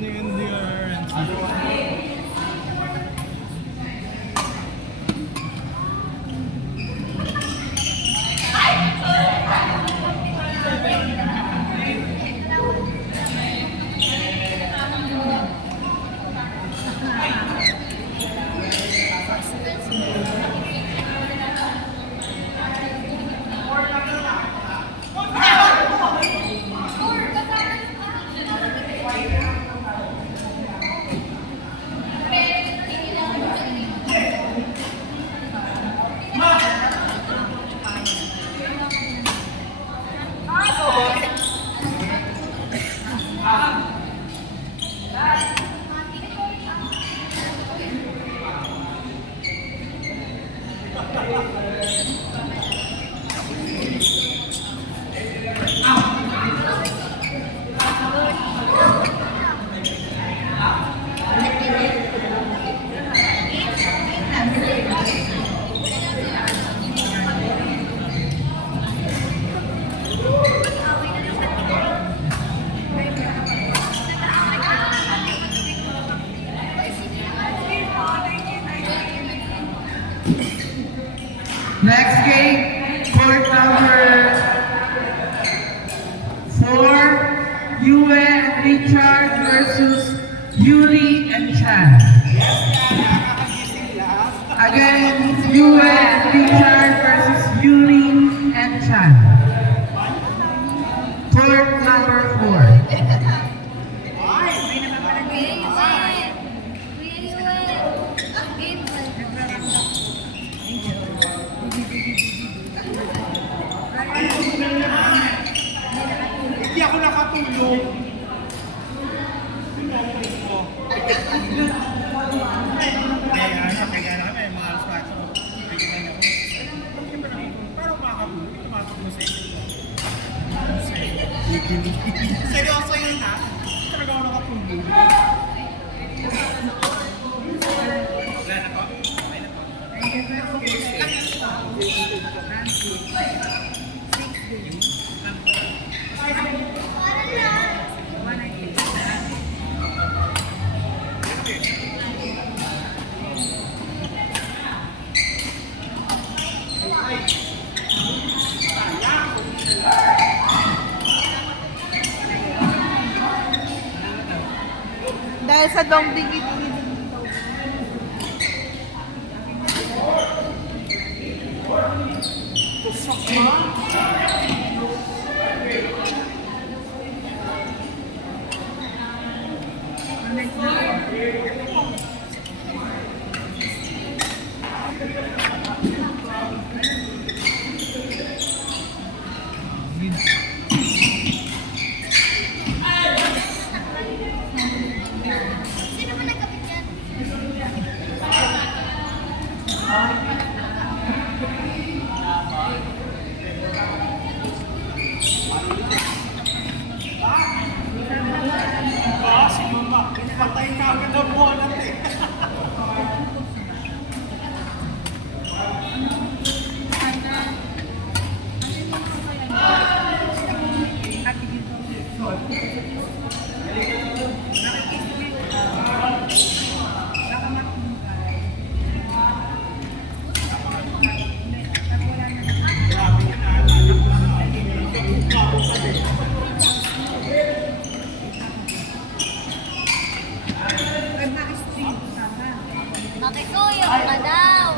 running in the RNC. Next game, court number 4, Yue and Richard versus Yuri and Chan. Again, Yue and Richard versus Yuri and Chan. Court number 4. Hindi ako nakatulog. Kaya na kami, mga alas 4. Parang makakatulog. Tumatok mo sa isip ko. Seryoso yun ha? Talaga ako nakatulog. Wala na po? Dahil sa dong digit. Patay ka agad ang bola eh. Makikuyo ka daw.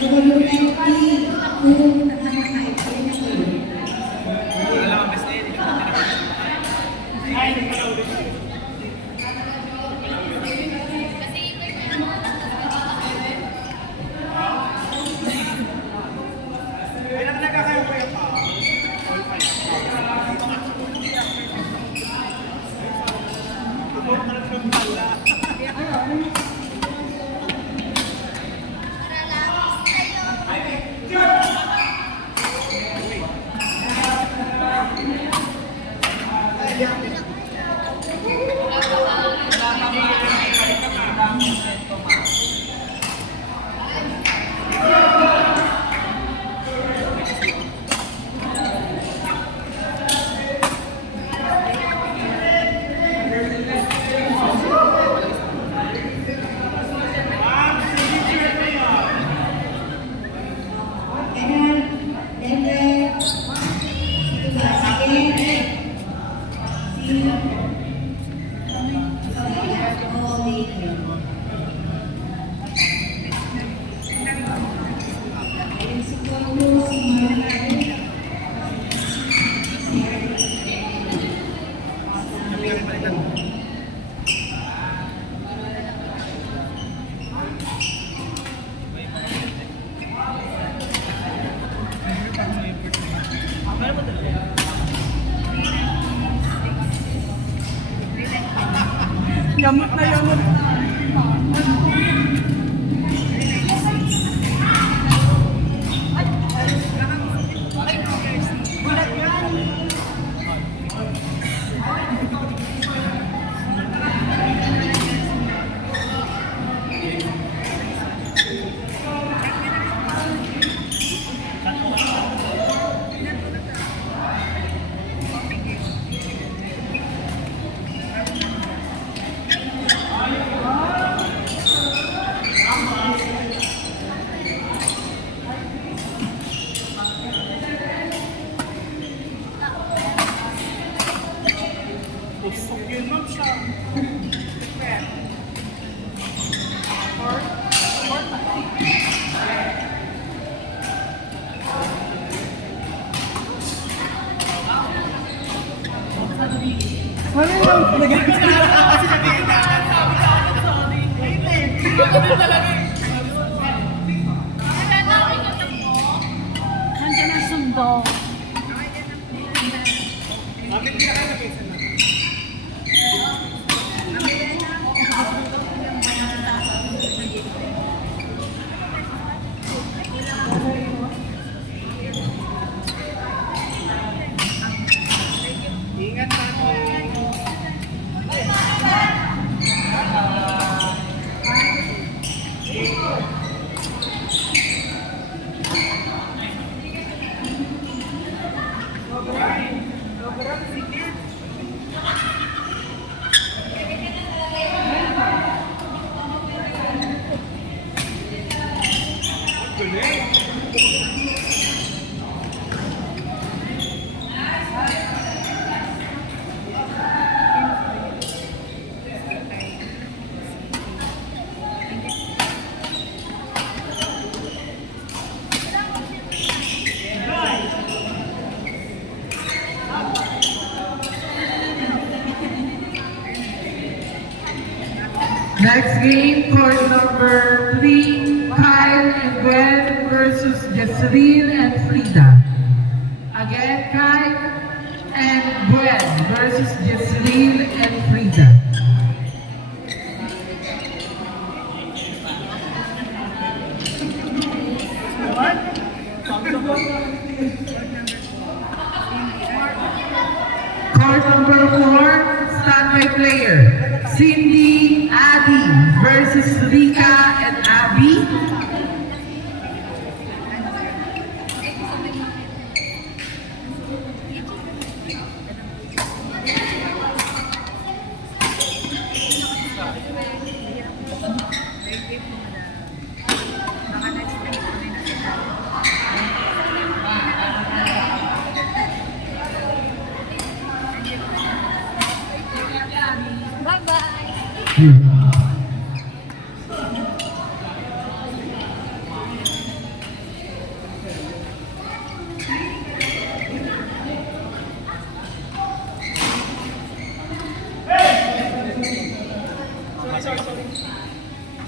WNP, Yamot na yamot na. Usok yun, ma'am, siya. Ano yung Nandiyan ang sundo. Ingat natin. Next game, court number 3, Kyle and Gwen versus Jesseline and Frida. Again, Kyle and Gwen versus Jesseline and Frida. Court number 4, standby player, Cindy, Adi versus Rika and Abby. Bye-bye. Hmm.